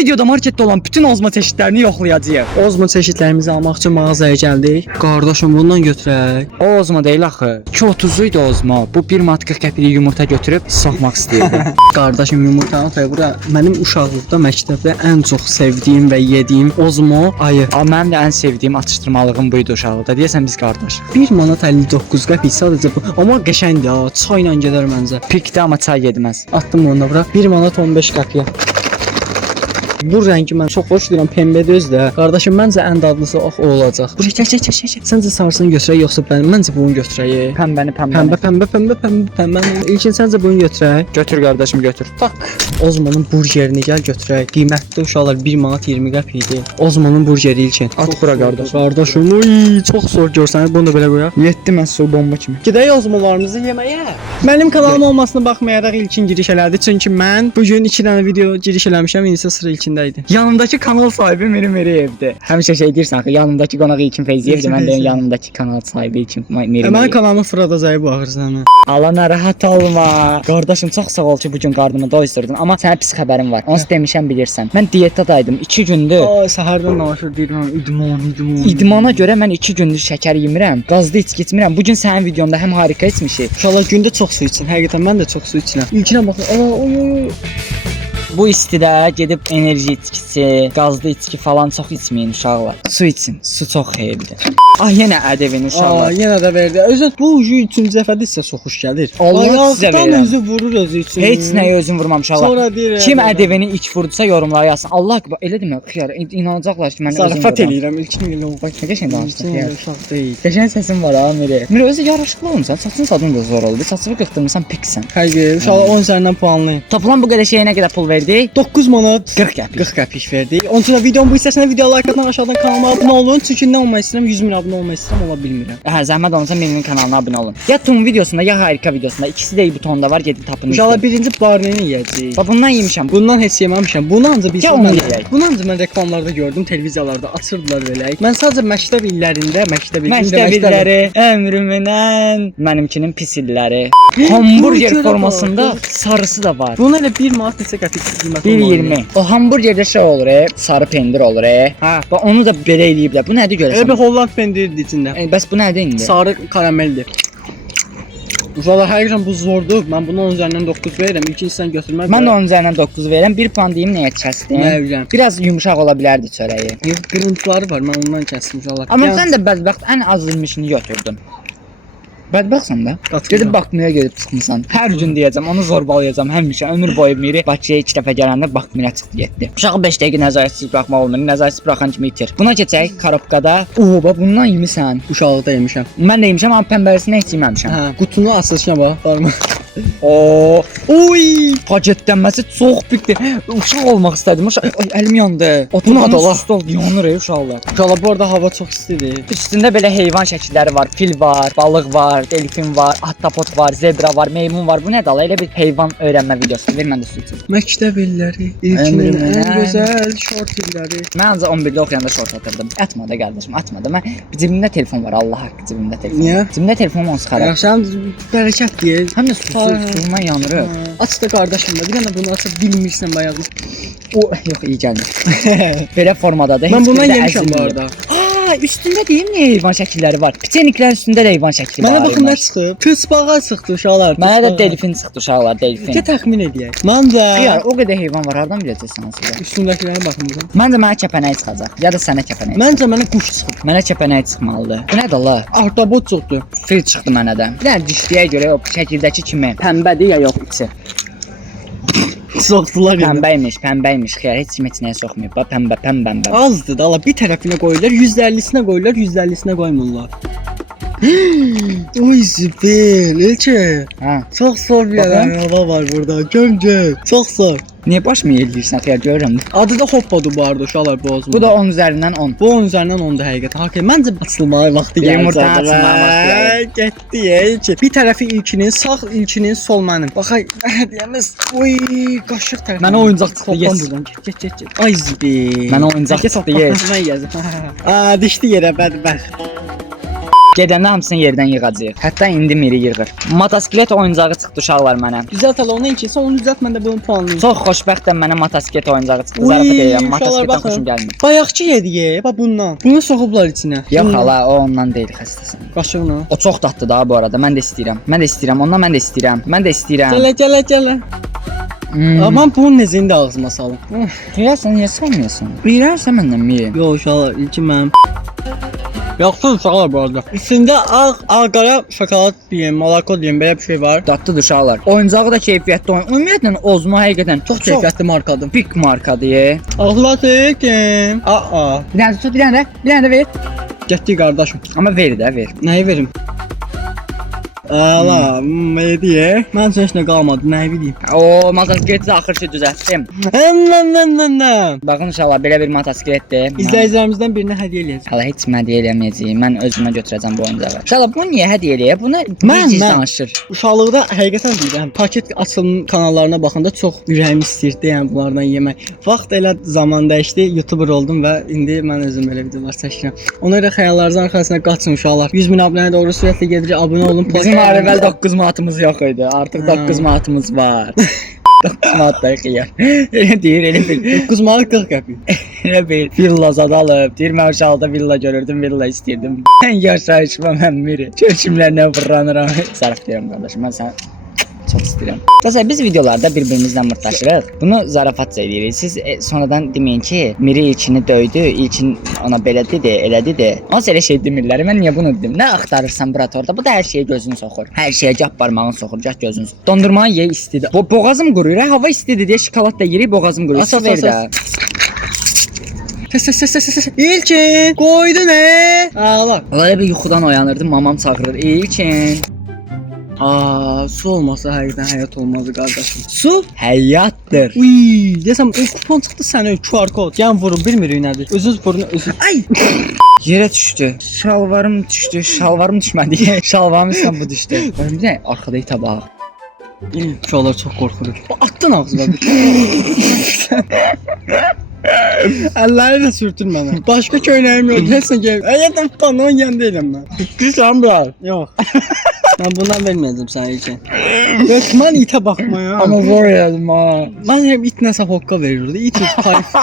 videoda marketdə olan bütün ozma çeşidlərini yoxlayacağıq. Ozma çeşidlərimizi almaq üçün mağazaya gəldik. Qardaşım bundan götürək. O ozma deyil axı. 2.30 idi ozma. Bu 1 manat 40 qəpiklik yumurta götürüb soxmaq istəyirdim. Qardaşım yumurtanı atay bura. Mənim uşaqlıqda məktəbdə ən çox sevdiyim və yediyim ozmo ayı. Mənim də ən sevdiyim atışdırmalığım buydu uşaqlıqda. Deyəsən biz qardaş. 1 manat 59 qəpik sadəcə bu. Amma qəşəngdir ha. Çay ilə gedər məncə. Pikdə amma çay yedməz. Atdım onu da bura. 1 manat 15 qəpiyə. Bu rəngi mən çox xoş deyirəm, pembədir özü də. Qardaşım məncə ən dadlısı o olacaq. Bu çək. Səncə sarısını götürək yoxsa məncə bunu götürək? Pəmbəni. Pəmbə. İlkin səncə bunu götürək? Götür qardaşım, götür. Tak. Ozmonun burgerini gəl götürək. Qiymətli uşaqlar 1 manat 20 qəpikdir. Ozmonun burgeri ilkin. At bura qardaş. Qardaşım, oy, çox zor görsənir. Bunu da belə qoyaq. 7 məhsul bomba kimi. Gedək ozmolarımızı yeməyə. Mənim kanalım olmasına baxmayaraq ilkin giriş elədi. Çünki mən bu gün 2 dənə video giriş eləmişəm. İnsə sıra ilkindəydi. Yanımdakı kanal sahibi Miri Meriyevdir. Həmişə şey deyirsən axı, yanımdakı qonaq İlkin Feyziyevdir. Mən də yanımdakı kanal sahibi İlkin Miri Meriyev. Mənim kanalımın fırladacaqı bu axırsan. Allah narahat olma. Qardaşım çox sağ ol ki, bu gün qarnımı doyurdun. Amma sənə pis xəbərim var. Onu demişəm bilirsən. Mən diyetdadaydım 2 gündür. Ay, səhərdən navaşır deyirəm, idman. İdmana görə mən 2 gündür şəkər yemirəm, qazlı içki içmirəm. Bu gün sənin videonda həm harika içmişik. İnşallah gündə çox su için. Həqiqətən mən də çox su içirəm. İlkinə baxın. Oy. Bu istidə gedib enerji içkisi, qazlı içki falan çox içməyin uşaqlar. Su için. Su çox xeyirlidir. Ah, yenə ədəbin uşaqlar. Yenə də verdi. Özü bu 3-cü dəfədir sizə soxuş gəlir. Allah sizə verəm. Özü vurur özü üçün. Heç nəyə özüm vurmam uşaqlar. Sonra deyirəm. Kim ədəbini ilk vurduysa yorumlara yazsın. Allah akbar. Elə demə, xiyar. İnanacaqlar ki, mən özüm zarafat vururam. eləyirəm. İlkin elə Bax, nə qəşəng danışdın ya. Uşaq deyil. Qəşəng səsin var ha, Miri. Miri, özü yaraşıqlı olmusan. Saçın sadın da zor oldu. Saçını qırxdırmısan, piksən. Həqiqi, uşaqlar 10 üzərindən puanlayın. Toplam bu qədər şeyə nə qədər pul verdik? 9 manat 40 qəpik. 40 qəpik verdik. Onun üçün də videonun bu hissəsinə video like atın, aşağıdan kanalıma abunə olun. Çünki nə olmaq istəyirəm, 100 min abunə olmaq istəyirəm, ola bilmirəm. Hə, zəhmət olmasa Miri'nin kanalına abunə olun. Ya Tum videosunda, ya Harika videosunda. İkisi də butonda var, gedin tapın. Uşaqlar birinci barneni yeyəcəyik. Bax, bundan yemişəm. Bundan heç yeməmişəm. Bunu ancaq biz Ya onu yeyək. Bunu ancaq mən reklamlarda gördüm, televiziyalarda açırdılar belə. Mən sadəcə məktəb illərində, məktəb illəri, ömrümün mənimkinin pis illəri. Hamburger formasında sarısı da var. Bunun elə 1 manat neçə qəpik qiyməti 1.20. O hamburgerdə şey olur, sarı pendir olur. Hə, bax onu da belə eləyiblər. Bu nədir görəsən? Elə bir Holland pendiridir içində. Bəs bu nədir indi? Sarı karameldir. Uşaqlar həqiqətən bu zordur. Mən bunu 10 üzərindən 9 verirəm. İkincisindən götürməm. Mən də 10 üzərindən 9 verirəm. 1 puan deyim nəyə kəsdim? Nə bilirəm. Biraz yumşaq ola bilərdi çörəyi. Qırıntıları var. Mən ondan kəsdim uşaqlar. Amma sən də bədbəxt ən az ilmişini götürdün. Bədbəxtsən də. Gedib Bakıya gedib çıxmısan. Hər gün deyəcəm, onu zorbalayacağam həmişə. Ömür boyu Miri Bakıya 2 dəfə gələndə Bakıya çıxdı getdi. Uşağı 5 dəqiqə nəzarətsiz buraxmaq olmur. Nəzarətsiz buraxan kimi itir. Buna keçək korobkada. Bax bundan yemisən. Uşaqlıqda yemişəm. Mən də yemişəm, amma pəmbəlisini heç yeməmişəm. Hə, qutunu açılışına bax. Barmaq. Oy! Paketlənməsi çox büyükdür. Uşaq olmaq istədim. Ay, əlim yandı. Bu nədir Allah? Stol yanır uşaqlar. Uşaqlar bu arada hava çox istidir. Üstündə belə heyvan şəkilləri var. Fil var, balıq var, delfin var, ahtapot var, zebra var, meymun var. Bu nədir? Elə bir heyvan öyrənmə videosu. Ver mən də su içim. Məktəb illəri, ilkin ən gözəl şort illəri. Mən ancaq 11-də oxuyanda şort atırdım. Atma da qardaşım, atma da. Mən cibimdə telefon var, Allah haqqı cibimdə telefon. Niyə? Cibimdə telefon olsa xarab. Sən bərəkət deyil. Həm də suyuma yanır. Aç da qardaşım da. Bir dənə bunu aça bilmirsən bayaq. O yox, iyi gəlmir. Belə formadadır. Mən bundan yemişəm bu arada. Üstündə deyim nə heyvan şəkilləri var. Piçeniklərin üstündə də heyvan şəkli var. Mənə baxın nə çıxıb? Tısbağa çıxdı uşaqlar. Mənə də delfin çıxdı uşaqlar, delfin. Nə təxmin edək? Məncə Xiyar, o qədər heyvan var, hardan biləcəksən aslında? üstündəkilərə baxın. Məncə mənə kəpənək çıxacaq, ya da sənə kəpənək. Məncə mənə quş çıxıb. Mənə kəpənək çıxmalıdır. Bu nədir Allah? Ahtapot çıxdı. Fil çıxdı mənə də. Bir dənə dişliyə görə o şəkildəki kimi pəmbədir ya yox içi. Soxdular yəni. Pəmbəymiş. Xiyar heç kim heç nəyə soxmayıb. Bax pəmbə. Azdır da, Allah bir tərəfinə qoyurlar, 150-sinə qoyurlar, 150-sinə qoymurlar. Oy süper, Elçə. Hə. Çox zor bir hava var burada. Göm. Çox zor. Niyə başımı yelləyirsən xiyar görürəm. Adı da hoppadı bu arada uşaqlar bu ozma. Bu da 10 üzərindən 10. Bu 10 üzərindən 10-dur həqiqətən. Haqiqətən məncə açılmağa vaxtı gəldi. Yumurtanın açılmağa vaxtı gəldi. Getdi Elçə. Bir tərəfi ilkinin, sağ ilkinin, sol mənim. Baxay, deyəmiz. Oy, qaşıq tərəfi. Mənə oyuncaq çıxdı. Yes. Get. Ay zibi. Mənə oyuncaq çıxdı. Yes. Dişdi yerə bədbəxt. Gedəndə hamısını yerdən yığacağıq. Hətta indi Miri yığır. Motosiklet oyuncağı çıxdı uşaqlar mənə. Düzelt hələ onu ki, sən onu düzelt, mən də bunu puanlayım. Çox xoşbəxtəm mənə motosiklet oyuncağı çıxdı. Uy, Zarafat edirəm. uşaqlar, Motosikletdən baxın. xoşum gəlmir. Bayaqçı hediyə, bax bundan. Bunu soxublar içinə. Yox hala, o ondan deyil xəstəsən. Qaşıqla. O çox dadlı da bu arada. Mən də istəyirəm. Mən də istəyirəm. Ondan mən də istəyirəm. Mən də istəyirəm. Gələ. Amma bunun nezini də ağzıma salım. Deyirsən, niyə salmıyorsun? Bilirsən məndən Miri. Yox uşaqlar, ilkin mənim. Yaxşı uşaqlar bu arada. İçində ağ-qara şokolad deyim, molako deyim, belə bir şey var. Dadlıdır uşaqlar. Oyuncağı da keyfiyyətli oyun. Ümumiyyətlə Ozmo həqiqətən Çox keyfiyyətli markadır. big markadır. Ağlatayım. Aa. Bir dənə tut, bir dənə də ver. Getdi qardaşım. Amma ver də, ver. Nəyi verim? Ala, hediyə. Mən heç nə qalmadı, nəyi bileyim. O motosikletdə axır ki düzəltdim. Baxın uşaqlar, belə bir motosikletdir. İzləyicilərimizdən birinə hədiyyə eləyəcəm. Hala heç mən hədiyyə eləməyəcəyəm. Mən özümə götürəcəm bu oyuncağı. Uşaqlar, bunu niyə hədiyyə eləyə? Bunu Mən- danışır. Uşaqlıqda həqiqətən deyirəm, paket açılım kanallarına baxanda çox ürəyim istəyirdi, yəni bunlardan yemək. Vaxt elə zaman dəyişdi, YouTuber oldum və indi mən özüm belə videolar çəkirəm. Ona görə xəyallarınızın arxasına qaçın uşaqlar. 100 min abunəyə doğru sürətlə gedirik, abunə olun. Bizim əvvəl 9 manatımız yox idi. Artıq 9 manatımız var. 9 manat da xiyar. Elə deyir, elə bil. 9 manat 40 qəpik. Elə bil. Villa zad alıb. Deyir mən uşaqda villa görürdüm, villa istəyirdim. Mən yaşayışma mən Miri. Köçümlərlə fırlanıram. Zaraf deyirəm qardaşım, mən səni çox istəyirəm. Məsələn biz videolarda bir-birimizlə mırtdaşırıq. Bunu zarafatca edirik. Siz sonradan deməyin ki, Miri ilkini döydü, ilkin ona belə dedi, elə dedi. Ona elə şey demirlər. Mən niyə bunu dedim? Nə axtarırsan brat orada? Bu da hər şeyə gözünü soxur. Hər şeyə gah barmağını soxur, gah gözünü soxur. Dondurmanı ye istidir. Boğazım quruyur. Hava istidir deyə şokolad da yeyirik, boğazım quruyur. Asas, Ver də. Səs. İlkin, qoydu nə? Ağla. Elə bir yuxudan oyanırdım, mamam çağırır. İlkin. Su olmasa həqiqətən həyat olmazdı qardaşım. Su həyatdır. Uy, desəm o kupon çıxdı sənə QR kod. Yan vurun bilmirik nədir. Özünüz vurun, özünüz. Ay! Yerə düşdü. Şalvarım düşdü. Şalvarım düşmədi. Şalvarım üstündən bu düşdü. Bir də arxada itə bax. Uşaqlar çox qorxuruq. Atdın ağzına. Əlləri də sürtür mənə. Başqa köynəyim yox. Nəsə gəl. Həqiqətən pantolon gən deyiləm mən. Düşən bura. Yox. Mən bundan verməyəcəm sənə ilkin. Mən itə baxmaya. Amma zor elədim ha. Mən hep it nəsə hokka verirdi. İt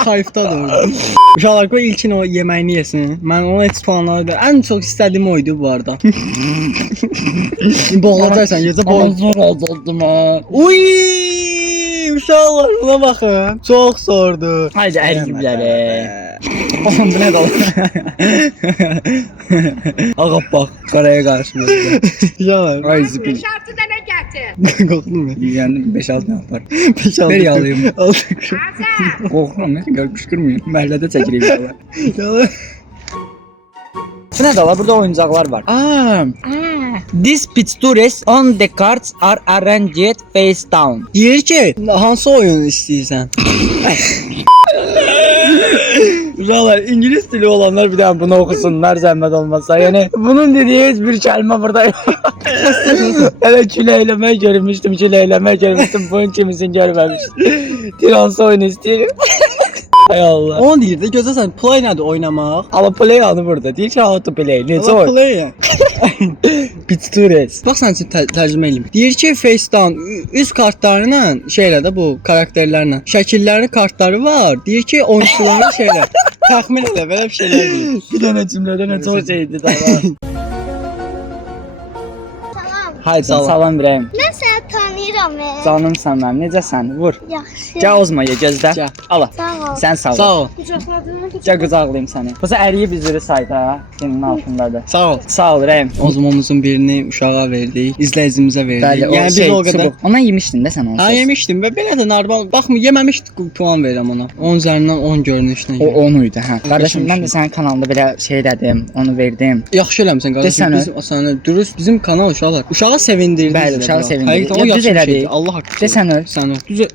kayıfda durdu. Uşaqlar qoy ilkin o yeməyini yesin. Mən ona heç puanları da ən çox istədiyim oydu bu arada. Boğulacaqsan, yeyəcək Amma boğul. zor oldu ha. Uy! Uşaqlar buna baxın. Çox sordu. Haydi ərgibləri. Oğlum bu nə də? Ağa bax, qaraya qarşı. Uşaqlar. Ay zibil. Şartı da ne getir? Qorxdun mu? Yəni 5-6 nə yapar? 5-6. Ver yalayım. Azar. Qorxuram, nə qədər qışqırmayın. Məhəllədə çəkirik yalan. Yalan. Bu nə də la? Burada oyuncaqlar var. These pictures on the cards are arranged face down. Deyir ki, hansı oyunu istəyirsən? Uşaqlar, İngilis dili olanlar bir daha bunu oxusunlar zəhmət olmasa. Yəni bunun dediyi heç bir kəlmə burada yox. Hələ küləkləmək görmüşdüm. Bunun kimisini görməmişdim. Hansı oyunu istəyir? Ay Allah. Onu deyir də gözəsən play nədir oynamaq? Amma play anı burada. Deyir ki, how to play. Necə Allah oyun? play. Pictures. Bax sən üçün tərcümə eləyim. Deyir ki, face down üz kartlarıyla şeylə də bu karakterlərlə şəkillərin kartları var. Deyir ki, oyunçuların şeylər təxmin elə belə bir şeylər deyir. Bir dənə cümlədə nə çox şeydi da. Tamam. Haydi Salam. salam İbrahim. Ben seni tanıyorum. Canımsan mənim. Necəsən? Vur. Yaxşı. Gəl Ozmaya gözlə. Gəl. Ala. Sağ ol. Sən sağ ol. Sağ ol. Kucakladığını Gəl qucaqlayım səni. Bu əriyib üzürü sayda. Senin altındadır. Sağ ol. Sağ ol İbrahim. Ozmomuzun birini uşağa verdik, izləyicimizə verdik. Bəli, o Yəni biz şey, o qədər çubuq. Ondan yemişdin də sən onu. Ha yemişdim və belə də normal. Baxmı yeməmişdik puan verirəm ona. 10 üzərindən 10 görünüşünə. O onuydu hə. Qardaşım mən də Yemişdim. sənin kanalında belə şey elədim, onu verdim. Yaxşı eləmisən qardaşım. Desənə. Bizim sənə dürüst bizim kanal uşaqlar. Uşağı sevindirdi. Bəli, uşağı sevindirdi. Həqiqətən o Ya, düz yaxşı bir elədik. şeydir. Allah haqqı. Desən öl. Sən o. Düz o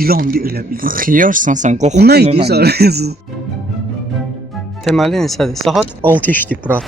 ilandı elə bil. Xiyarsan sən, qorxdun. O nə idi? Deməli neçədir? Saat 6 işdir Murat.